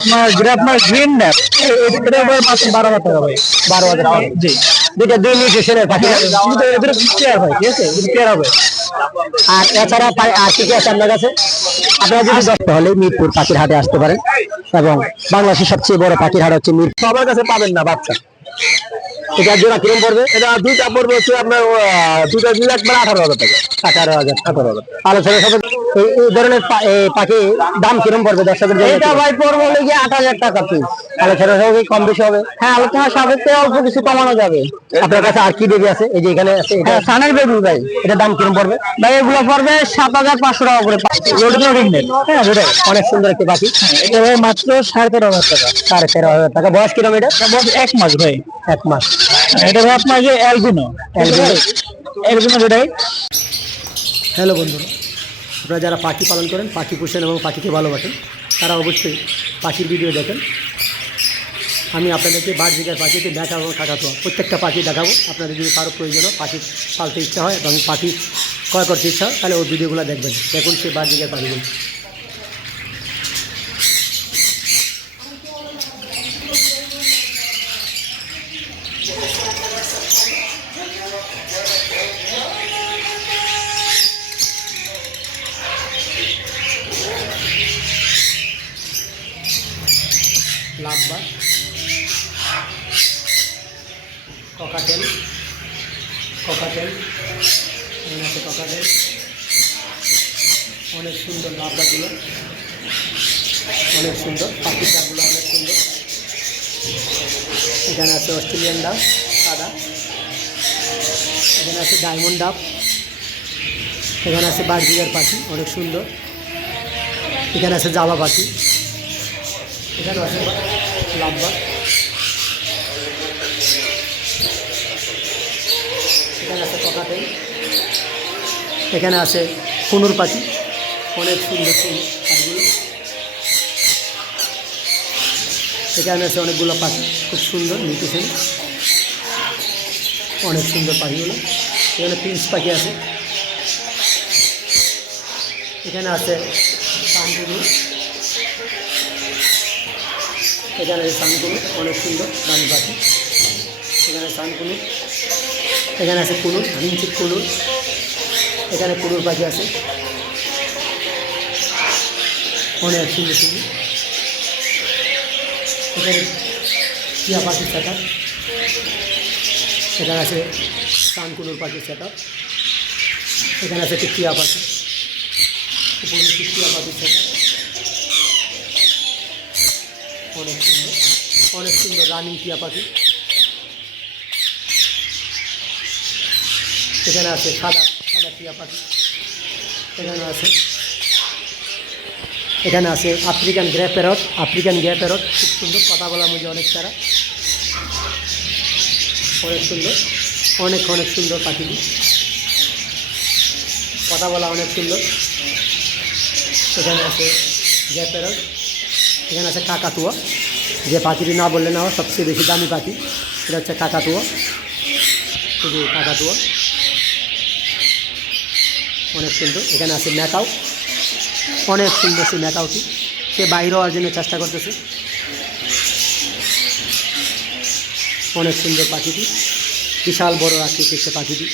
আপনার green nap এটা মাত্র 12,000 টাকা ভাই। 12,000 জি। দুইটা দুই নিউট্রিশনের পাখি, এদের পেয়ার হয়, ঠিক আছে, পেয়ার হবে। আর এছাড়া আর কি কি আছে আপনার কাছে? আপনারা যদি আসতে হলে মিরপুর পাখির হাটে আসতে পারেন, এবং বাংলাদেশের সবচেয়ে বড় পাখির হাট হচ্ছে মিরপুর। সবার কাছে পাবেন না বাচ্চা। এটা জোড়া কিরম পড়বে? এটা দুইটা পড়বে হচ্ছে আপনার দুইটা দিলে একবার 18,000 টাকা। 18,000 আলোচনা সবাই। এই ধরনের পাখি দাম কিরম পড়বে দর্শকের জন্য? এটা ভাই পড়বে হলে গিয়ে 8,000 টাকা পিস। আলোচনা সবাই কম বেশি হবে? হ্যাঁ, আলোচনা সাপেক্ষে অল্প কিছু কমানো যাবে। আপনার কাছে আর কি বেবি আছে? এই যে এখানে আছে, এটা সানের বেবি ভাই। এটা দাম কিরম পড়বে ভাই? এগুলো পড়বে 7,500 টাকা করে। হ্যাঁ, অনেক সুন্দর একটা পাখি। এটা ভাই মাত্র 13,500 টাকা। 13,500 টাকা। বয়স কিরম এটা? বয়স 1 মাস ভাই। 1 মাস। এটা ভাই আপনার যে অ্যালবিনো যেটাই। হ্যালো বন্ধুরা, আপনারা যারা পাখি পালন করেন, পাখি পোষেন এবং পাখিকে ভালোবাসেন, তারা অবশ্যই পাখির ভিডিও দেখেন। আমি আপনাদেরকে বার্জিকার পাখিকে দেখাবো, কাকাতো প্রত্যেকটা পাখি দেখাবো। আপনাদের যদি কারো প্রয়োজন হয়, পাখি পালতে ইচ্ছা হয় এবং পাখি ক্রয় করতে ইচ্ছা হয়, তাহলে ওই ভিডিওগুলো দেখবেন। দেখুন সেই বার্জিকার পাখিগুলো। লাভবার্ড, ককাটেল, এখানে আছে ককাটেল। অনেক সুন্দর লাভবার্ডগুলো, অনেক সুন্দর পাখির ডাকগুলো, অনেক সুন্দর। এখানে আছে অস্ট্রেলিয়ান ডাব সাদা, এখানে আছে ডায়মন্ড ডাব, এখানে আছে বার্জিকার পাখি অনেক সুন্দর, এখানে আছে জাভা পাখি, এখানে আছে লাভবার্ড, এখানে আছে ককাটেল, এখানে আছে কুনুর পাখি, অনেক সুন্দর পাখিগুলো। এখানে আছে অনেকগুলো পাখি, খুব সুন্দর নিউট্রিশন, অনেক সুন্দর পাখিগুলো। এখানে প্রিন্স পাখি আছে, এখানে আছে সানকুনু, এখানে আছে সানকুনু, অনেক সুন্দর দামি পাখি। এখানে সানকুনু, এখানে আছে কুনুর, ভিনচিক কুনুর, এখানে কুনুর পাখি আছে, অনেক সুন্দর সুন্দর। এখানে টিয়া পাখির সেটা, এখানে আছে সানকুনুর পাখির সেটা, এখানে আছে টিয়া পাখি, টিয়া পাখির সেটা, অনেক সুন্দর রানিং টিয়া পাখি। এখানে আছে সাদা টিয়া পাখি, এখানে আছে আফ্রিকান গ্রে প্যারট, খুব সুন্দর, কথা বলার মধ্যে অনেক সারা, অনেক সুন্দর, অনেক সুন্দর পাখিটি, কথা বলা অনেক সুন্দর। এখানে আছে গ্রে প্যারট, এখানে আছে কাকাতুয়া, যে পাখিটি না বললে না হয় সবচেয়ে বেশি দামি পাখি, এটা হচ্ছে কাকাতুয়া। এই যে কাকাতুয়া অনেক সুন্দর। এখানে আছে ম্যাকাও, অনেক সুন্দর সেই ম্যাকাওটি, সে বাইরে হওয়ার জন্য চেষ্টা করতেছে। অনেক সুন্দর পাখিটি, বিশাল বড় আকৃতির সে পাখিটি।